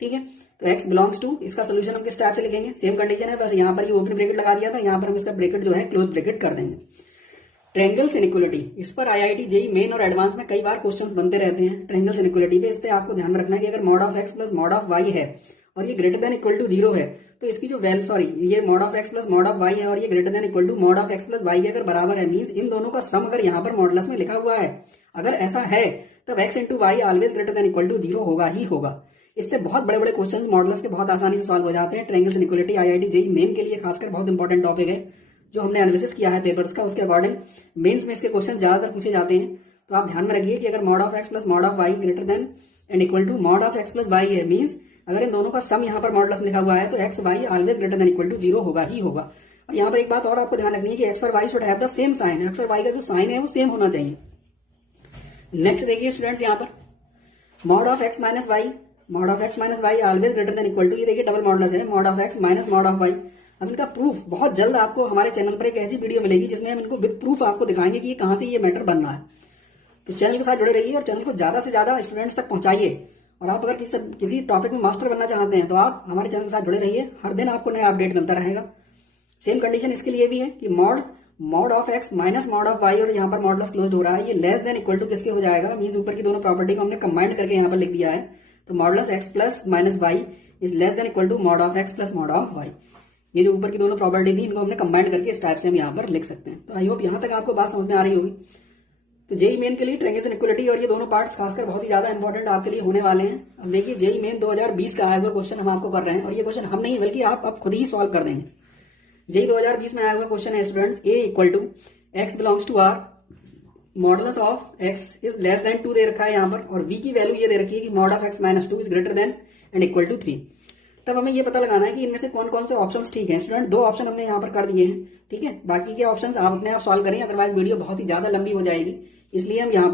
ठीक है, तो एक्स बिलोंग्स टू इसका सोल्यूशन हम किस टाइप से लिखेंगे, सेम कंडीशन है, बस यहाँ पर ये ओपन ब्रैकेट लगा दिया था, यहाँ पर हम इसका ब्रैकेट जो है क्लोज ब्रैकेट कर देंगे। ट्रायंगल्स इनइक्वालिटी, इस पर IIT JEE मेन और एडवांस में कई बार क्वेश्चंस बनते रहते हैं ट्रायंगल्स इनइक्वालिटी पे। इस पे आपको ध्यान में रखना है कि अगर mod of x plus mod of y है और ये ग्रेटर देन इक्वल टू 0 है तो इसकी जो ये mod of x plus mod of y है और ये greater than equal to mod of x plus y अगर बराबर है, मींस इन दोनों का सम अगर यहाँ पर मॉडुलस में लिखा हुआ है, अगर ऐसा है तब x into y always greater than equal to 0 होगा ही होगा। इससे बहुत बड़े बड़े क्वेश्चन मॉडुलस के बहुत आसानी से सॉल्व हो जाते हैं। Triangles inequality IIT JEE main के लिए खासकर बहुत इंपॉर्टेंट टॉपिक है, जो हमने एनालिसिस किया है पेपर्स का, उसके अकॉर्डिंग मेंस में इसके क्वेश्चन ज्यादातर पूछे जाते हैं। तो आप ध्यान में रखिए कि अगर mod of x plus mod of y greater than and equal to mod of x plus y है, मींस अगर इन दोनों का सम यहाँ पर मॉडुलस में लिखा हुआ है तो x y always greater than equal to 0 होगा ही होगा। और यहाँ पर एक बात और आपको ध्यान रखनी है कि एक्स और y should have the same sign, x और वाई का जो साइन है वो सेम होना चाहिए। नेक्स्ट देखिए स्टूडेंट्स, यहाँ पर mod of x minus y, mod of x minus y always greater than equal to, ये देखिए डबल मॉडुलस है, mod of x minus mod of y. अब इनका प्रूफ बहुत जल्द आपको हमारे चैनल पर एक ऐसी वीडियो मिलेगी जिसमें हम इनको विद प्रूफ आपको दिखाएंगे कि ये कहां से ये मैटर बन रहा है। तो चैनल के साथ जुड़े रहिए और चैनल को ज्यादा से ज्यादा स्टूडेंट्स तक पहुंचाइए। और आप अगर किसी टॉपिक में मास्टर बनना चाहते हैं तो आप हमारे चैनल के साथ जुड़े रहिए, हर दिन आपको नया अपडेट मिलता रहेगा। सेम कंडीशन इसके लिए भी है कि mod of x minus mod of y, और यहाँ पर मॉडुलस क्लोज हो रहा है, ये लेस देन इक्वल टू किसके हो जाएगा, मींस ऊपर की दोनों प्रॉपर्टी को हमने कंबाइंड करके यहाँ पर लिख दिया है। तो modulus x plus minus y is less than equal to mod of x plus mod of y. ये जो ऊपर की दोनों प्रॉपर्टी थी इनको हमने कंबाइंड करके इस टाइप से हम यहाँ पर लिख सकते हैं। तो आई होप यहाँ तक आपको बात समझ में आ रही होगी। तो जेई मेन के लिए ट्रायंगल्स इनइक्वालिटी और ये दोनों पार्ट्स खासकर बहुत ही ज्यादा इंपॉर्टेंट आपके लिए होने वाले हैं। अब देखिए जेई मेन 2020 का आया हुआ क्वेश्चन हम आपको कर रहे हैं, और ये क्वेश्चन हम नहीं बल्कि आप खुद ही सॉल्व कर देंगे। जेई 2020 में आया हुआ क्वेश्चन है students, a equal to x belongs to R, modulus of x is less than 2 दे रखा है यहाँ पर, और वी की वैल्यू ये दे रखी है कि mod of x minus 2 is greater than and equal to 3। तब हमें ये पता लगाना है कि इनमें से कौन कौन से ऑप्शंस ठीक हैं। स्टूडेंट 2 ऑप्शन हमने यहाँ पर कर दिए हैं, ठीक है। बाकी के ऑप्शंस आप अपने आप सॉल्व करें, अदरवाइज वीडियो बहुत ही ज्यादा लंबी हो जाएगी, इसलिए हम यहाँ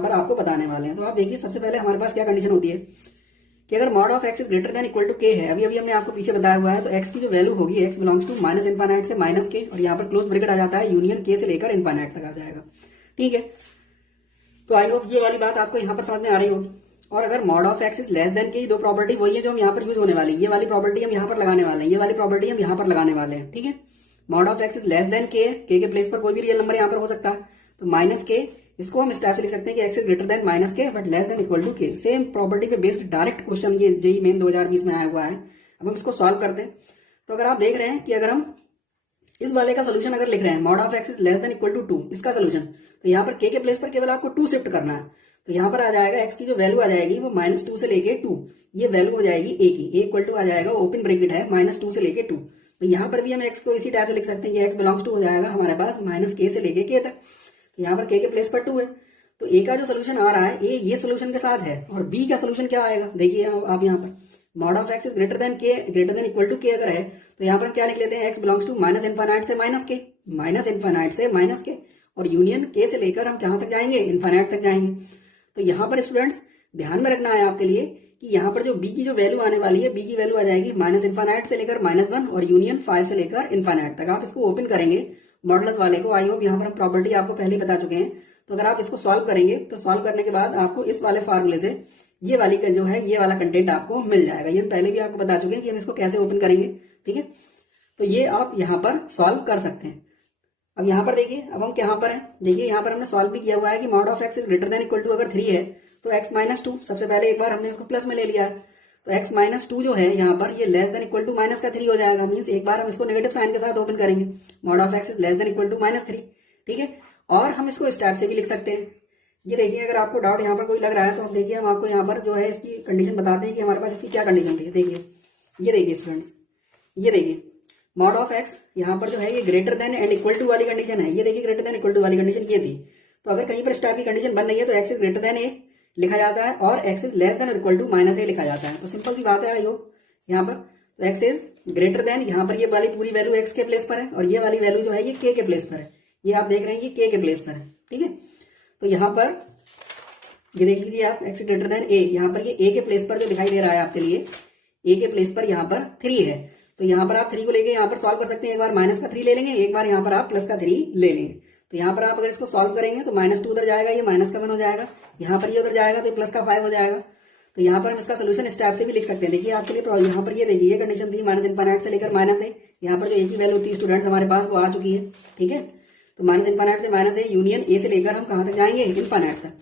पर आपको बताने वाले हैं। तो आप देखिए सबसे पहले हमारे पास क्या कंडीशन होती है कि अगर mod of x is greater than equal to k है, अभी अभी हमने आपको पीछे बताया हुआ है, तो एक्स की जो वैल्यू होगी x belongs to minus infinite से माइनस के, और यहाँ पर क्लोज ब्रैकेट आ जाता है यूनियन के से लेकर इनफाइनाइट तक आ जाएगा, ठीक है। तो आई होप ये वाली बात आपको यहाँ पर समझ में आ रही होगी। और अगर mod of x is less then के, दो प्रॉपर्टी वही है जो हम यहाँ पर यूज होने वाली है, ये वाली प्रॉपर्टी हम यहाँ पर लगाने वाले हैं, ये वाली प्रॉपर्टी हम यहाँ पर लगाने वाले हैं, ठीक है। Mod of x is less then के प्लेस पर कोई भी रियल नंबर यहाँ पर हो सकता है, तो माइनस के, इसको हम इस टाइप से लिख सकते हैं कि x is greater than minus k but less than equal to k. Same property पे बेस्ड डायरेक्ट क्वेश्चन ये जेईई मेन 2020 में आया हुआ है। अब हम इसको सॉल्व करते हैं। तो अगर आप देख रहे हैं कि अगर हम इस वाले का सोल्यूशन अगर लिख रहे हैं mod of x is less than equal to 2, इसका सोल्यूशन, तो यहाँ पर के प्लेस पर केवल आपको 2 शिफ्ट करना है। तो यहाँ पर आ जाएगा एक्स की जो वैल्यू आ जाएगी वो -2 से लेके 2, ये वैल्यू हो जाएगी ए की, ए इक्वल टू आ जाएगा ओपन ब्रैकेट है -2 से लेके 2। तो यहाँ पर भी हम एक्स को इसी टाइप से लिख सकते हैं कि एक्स बिलोंग्स टू हो जाएगा हमारे पास माइनस के से लेके के तक। तो यहाँ पर के प्लेस पर 2 है, तो ए का जो सोल्यूशन आ रहा है ए ये सोल्यूशन के साथ है, और बी का सोल्यूशन क्या आएगा देखिए आप यहाँ पर mod of x is greater then के, ग्रेटर देन इक्वल टू के अगर है, तो यहाँ पर क्या लिख लेते हैं x belongs to minus infinite से माइनस के, माइनस इनफाइनाइट से माइनस के, और यूनियन के से लेकर हम कहाँ तक जाएंगे, इनफाइनाइट तक जाएंगे। तो यहाँ पर स्टूडेंट्स ध्यान में रखना है आपके लिए कि यहाँ पर जो बी की जो वैल्यू आने वाली है, बी की वैल्यू आ जाएगी माइनस इनफाइनाइट से लेकर -1 और यूनियन 5 से लेकर इनफाइनाइट तक। आप इसको ओपन करेंगे मॉडुलस वाले को, आई होप यहाँ पर हम प्रॉपर्टी आपको पहले बता चुके हैं। तो अगर आप इसको सॉल्व करेंगे तो सॉल्व करने के बाद आपको इस वाले फार्मूले से ये वाली जो है ये वाला कंटेंट आपको मिल जाएगा। ये हम पहले भी आपको बता चुके हैं कि हम इसको कैसे ओपन करेंगे, ठीक है। तो ये आप यहाँ पर सॉल्व कर सकते हैं। अब यहाँ पर देखिए, अब हम कहाँ पर हैं, देखिए यहाँ पर हमने सॉल्व भी किया हुआ है कि mod of x is greater than equal to अगर 3 है तो x -2, सबसे पहले एक बार हमने इसको प्लस में ले लिया है, तो x -2 जो है यहाँ पर ये less than equal to minus का 3 हो जाएगा। मींस एक बार हम इसको नेगेटिव साइन के साथ ओपन करेंगे, mod of x is less than equal to -3, ठीक है। और हम इसको इस टाइप से भी लिख सकते हैं। ये देखिए अगर आपको डाउट यहाँ पर कोई लग रहा है तो आप देखिए हम आपको यहाँ पर जो है इसकी कंडीशन बताते हैं कि हमारे पास इसकी क्या कंडीशन थी। देखिए ये देखिए स्टूडेंट्स, ये देखिए मॉड ऑफ एक्स यहाँ पर जो है ये greater than and equal to वाली कंडीशन है, ये देखिए ग्रेटर देन इक्वल टू वाली कंडीशन ये थी। तो अगर कहीं पर इस टाइप की कंडीशन बन रही है तो x is greater than a लिखा जाता है और x is less than equal to -a लिखा जाता है। तो सिंपल सी बात है आई होप यहाँ पर, तो एक्स इज ग्रेटर देन, यहाँ पर ये वाली पूरी वैल्यू एक्स के प्लेस पर है और ये वाली वैल्यू जो है ये के प्लेस पर है, ये आप देख रहे हैं ये के प्लेस पर है, ठीक है। तो यहाँ पर ये देख लीजिए आप एक्स ग्रेटर देन ए, यहाँ पर ये ए के प्लेस पर जो दिखाई दे रहा है आपके लिए, ए के प्लेस पर यहाँ पर 3 है। तो यहाँ पर आप 3 को लेके यहाँ पर सॉल्व कर सकते हैं, एक बार माइनस का 3 ले लेंगे, एक बार यहाँ पर आप प्लस का 3 ले लेंगे। तो यहाँ पर आप अगर इसको सॉल्व करेंगे तो -2 उधर जाएगा, ये माइनस का 1 हो जाएगा, यहाँ पर ये उधर जाएगा तो प्लस का 5 हो जाएगा। तो यहाँ पर हम इसका सोल्यूशन इस टाइप से भी लिख सकते हैं। देखिए आपके लिए यहाँ पर ये देखिए ये कंडीशन थी माइनस इनफाइनाइट से लेकर माइनस है, यहाँ पर जो ए की वैल्यू थी स्टूडेंट्स हमारे पास वो आ चुकी है, ठीक है। तो माइनस इनफाइनाइट से माइनस है, यूनियन ए से लेकर हम कहाँ तक जाएंगे, इनफाइनाइट तक।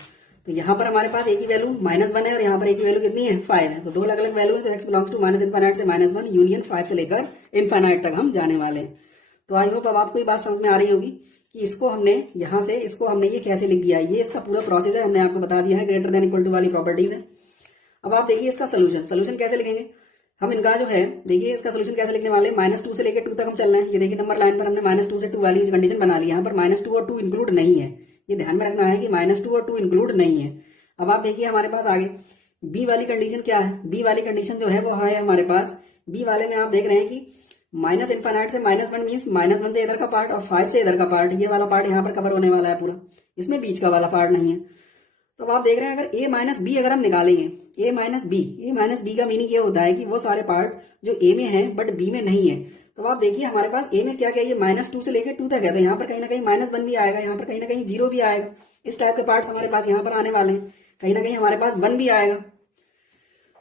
तो यहाँ पर हमारे पास ए की वैल्यू -1 है और यहाँ पर ए की वैल्यू कितनी है, 5 है। तो दो अलग अलग वैल्यू है, तो x belongs to minus infinite से -1 यूनियन 5 से लेकर इनफाइनाइट तक हम जाने वाले हैं। तो आई होप अब आपको ये बात समझ में आ रही होगी कि इसको हमने यहाँ से इसको हमने ये कैसे लिख दिया है, ये इसका पूरा प्रोसेस है, हमने आपको बता दिया है ग्रेटर देन इक्वल टू वाली प्रॉपर्टीज है। अब आप देखिए इसका सोल्यूशन कैसे लिखेंगे हम, इनका जो है देखिए इसका सोल्यूशन कैसे लिखने वाले हैं, -2 से लेकर 2 तक हम चल रहे हैं। ये देखिए नंबर लाइन पर हमने -2 से 2 वाली कंडीशन बना ली, यहाँ पर -2 और 2 इंक्लूड नहीं है, ये ध्यान में रखना है कि -2 और 2 इंक्लूड नहीं है। अब आप देखिए हमारे पास आगे बी वाली कंडीशन क्या है, बी वाली कंडीशन जो है वो है हमारे पास, बी वाले में आप देख रहे हैं कि माइनस इनफाइनाइट से -1 मीन्स -1 से इधर का पार्ट और 5 से इधर का पार्ट, ये वाला पार्ट यहाँ पर कवर होने वाला है पूरा, इसमें बीच का वाला पार्ट नहीं है। तो आप देख रहे हैं अगर a माइनस बी अगर हम निकालेंगे, a माइनस बी का मीनिंग ये होता है कि वो सारे पार्ट जो a में है बट b में नहीं है। तो आप देखिए हमारे पास a में क्या क्या ये -2 से लेकर 2 तक है, तो यहाँ पर कहीं ना कहीं -1 भी आएगा, यहाँ पर कहीं ना कहीं 0 भी आएगा, इस टाइप के पार्ट हमारे पास यहाँ पर आने वाले हैं, कहीं ना कहीं हमारे पास 1 भी आएगा।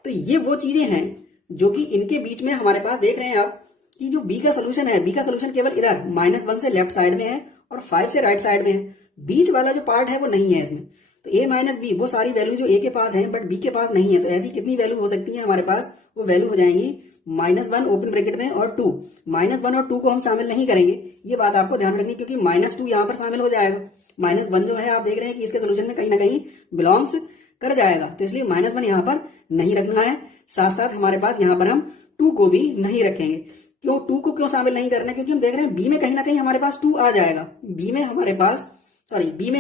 तो ये वो चीजें हैं जो कि इनके बीच में हमारे पास देख रहे हैं आप कि जो बी का सोल्यूशन है, बी का सोल्यूशन केवल इधर -1 से लेफ्ट साइड में है और 5 से राइट साइड में है, बीच वाला जो पार्ट है वो नहीं है इसमें। तो a माइनस बी वो सारी वैल्यू जो a के पास है बट b के पास नहीं है, तो ऐसी कितनी वैल्यू हो सकती है हमारे पास, वो वैल्यू हो जाएंगी -1 ओपन ब्रैकेट में और 2, -1 और 2 को हम शामिल नहीं करेंगे, ये बात आपको ध्यान रखनी, क्योंकि -2 यहाँ पर शामिल हो जाएगा, -1 जो है आप देख रहे हैं कि इसके सोल्यूशन में कहीं ना कहीं बिलोंग्स कर जाएगा, तो इसलिए -1 यहाँ पर नहीं रखना है। साथ साथ हमारे पास यहाँ पर हम 2 को भी नहीं रखेंगे। क्यों 2 को क्यों शामिल नहीं करना है, क्योंकि हम देख रहे हैं बी में कहीं ना कहीं हमारे पास 2 आ जाएगा, बी में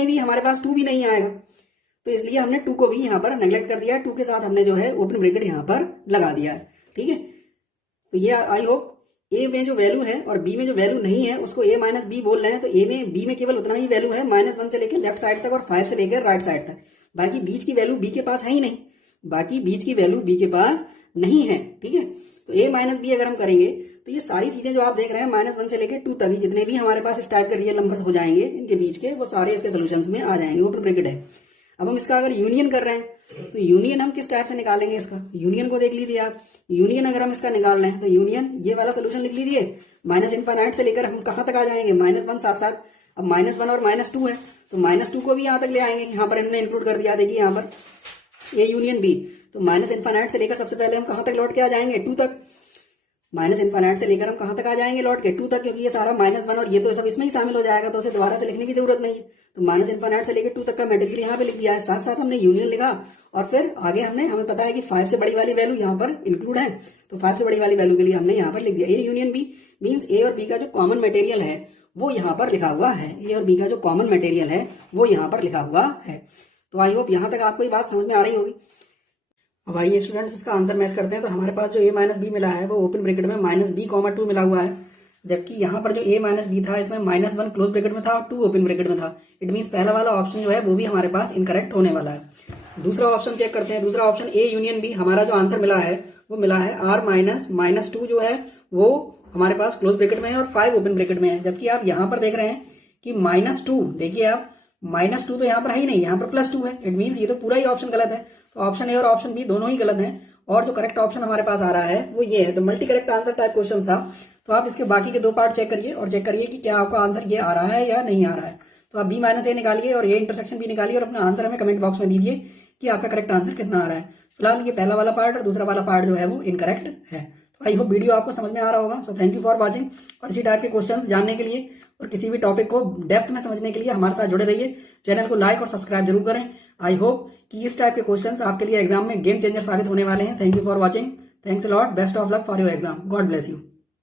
भी हमारे पास 2 भी नहीं आएगा, तो इसलिए हमने 2 को भी यहाँ पर नेग्लेक्ट कर दिया है, 2 के साथ हमने जो है ओपन ब्रैकेट यहाँ पर लगा दिया है, ठीक है। तो ये आई होप ए में जो वैल्यू है और बी में जो वैल्यू नहीं है उसको ए माइनस बी बोल रहे हैं, तो ए में बी में केवल उतना ही वैल्यू है -1 से लेकर लेफ्ट साइड तक और 5 से लेकर राइट साइड तक। बाकी बीच की वैल्यू बी के पास है ही नहीं, बाकी बीच की वैल्यू बी के पास नहीं है। ठीक है, तो ए माइनस बी अगर हम करेंगे तो ये सारी चीजें जो आप देख रहे हैं -1 से लेकर 2 तक जितने भी हमारे पास इस टाइप के रियल नंबर्स हो जाएंगे इनके बीच के, वो सारे इसके सोल्यूशंस में आ जाएंगे, ओपन ब्रैकेट है। अब हम इसका अगर यूनियन कर रहे हैं तो यूनियन हम किस टाइप से निकालेंगे इसका, यूनियन को देख लीजिए आप। यूनियन अगर हम इसका निकाल रहे हैं तो यूनियन ये वाला सोल्यूशन लिख लीजिए, -∞ से लेकर हम कहां तक आ जाएंगे -1 साथ साथ। अब -1 और -2 है तो -2 को भी यहां तक ले आएंगे, यहां पर हमने इंक्लूड कर दिया। देखिए यहां पर ए यूनियन बी, तो -∞ से लेकर सबसे पहले हम कहां तक लौट के आ जाएंगे 2 तक। -∞ से लेकर हम कहां तक आ जाएंगे लौट के 2 तक, क्योंकि ये सारा -1 और ये तो सब इसमें ही शामिल हो जाएगा, तो उसे दोबारा से लिखने की जरूरत नहीं है। तो -∞ से लेकर 2 तक का मेटेरियल यहाँ पे लिख दिया है, साथ साथ हमने यूनियन लिखा और फिर आगे हमें पता है कि 5 से बड़ी वाली वैल्यू यहाँ पर इंक्लूड है, तो 5 से बड़ी वाली वैल्यू के लिए हमने यहाँ पर लिख दिया ए यूनियन बी। मीन्स ए और बी का जो कॉमन मटेरियल है वो यहाँ पर लिखा हुआ है, ए और बी का जो कॉमन मटेरियल है वो यहाँ पर लिखा हुआ है। तो आई होप यहाँ तक आपको ये बात समझ में आ रही होगी। अब आइए स्टूडेंट्स इसका आंसर मैच करते हैं। तो हमारे पास जो a माइनस बी मिला है वो ओपन ब्रैकेट में -b, 2 मिला हुआ है, जबकि यहाँ पर जो a माइनस बी था इसमें -1 क्लोज ब्रैकेट में था और 2 ओपन ब्रैकेट में था। इट मीन्स पहला वाला ऑप्शन जो है वो भी हमारे पास इनकरेक्ट होने वाला है। दूसरा ऑप्शन चेक करते हैं। दूसरा ऑप्शन a यूनियन b, हमारा जो आंसर मिला है वो मिला है r -2 जो है वो हमारे पास क्लोज ब्रैकेट में है और 5 ओपन ब्रैकेट में है। जबकि आप यहाँ पर देख रहे हैं कि -2, देखिए आप -2 तो यहाँ पर है ही नहीं, यहाँ पर +2 है। इट मीन्स ये तो पूरा ही ऑप्शन गलत है। तो ऑप्शन ए और ऑप्शन बी दोनों ही गलत हैं और जो करेक्ट ऑप्शन हमारे पास आ रहा है वो ये है। तो multi correct answer type question था। तो आप इसके बाकी के 2 पार्ट चेक करिए और चेक करिए कि क्या आपका आंसर ये आ रहा है या नहीं आ रहा है। तो आप b-a निकालिए और a इंटरसेक्शन b निकालिए और अपना आंसर हमें कमेंट बॉक्स में दीजिए कि आपका करेक्ट आंसर कितना आ रहा है। फिलहाल ये पहला वाला पार्ट और दूसरा वाला पार्ट जो है वो इनकरेक्ट है। तो आई होप वीडियो आपको समझ में आ रहा होगा। So thank you for watching. और इसी टाइप के क्वेश्चंस जानने के लिए और किसी भी टॉपिक को डेप्थ में समझने के लिए हमारे साथ जुड़े रहिए। चैनल को लाइक और सब्सक्राइब जरूर करें। आई होप कि इस टाइप के क्वेश्चंस आपके लिए एग्जाम में गेम चेंजर साबित होने वाले हैं। Thank you for watching. Thanks a lot. Best of luck for your exam. God bless you.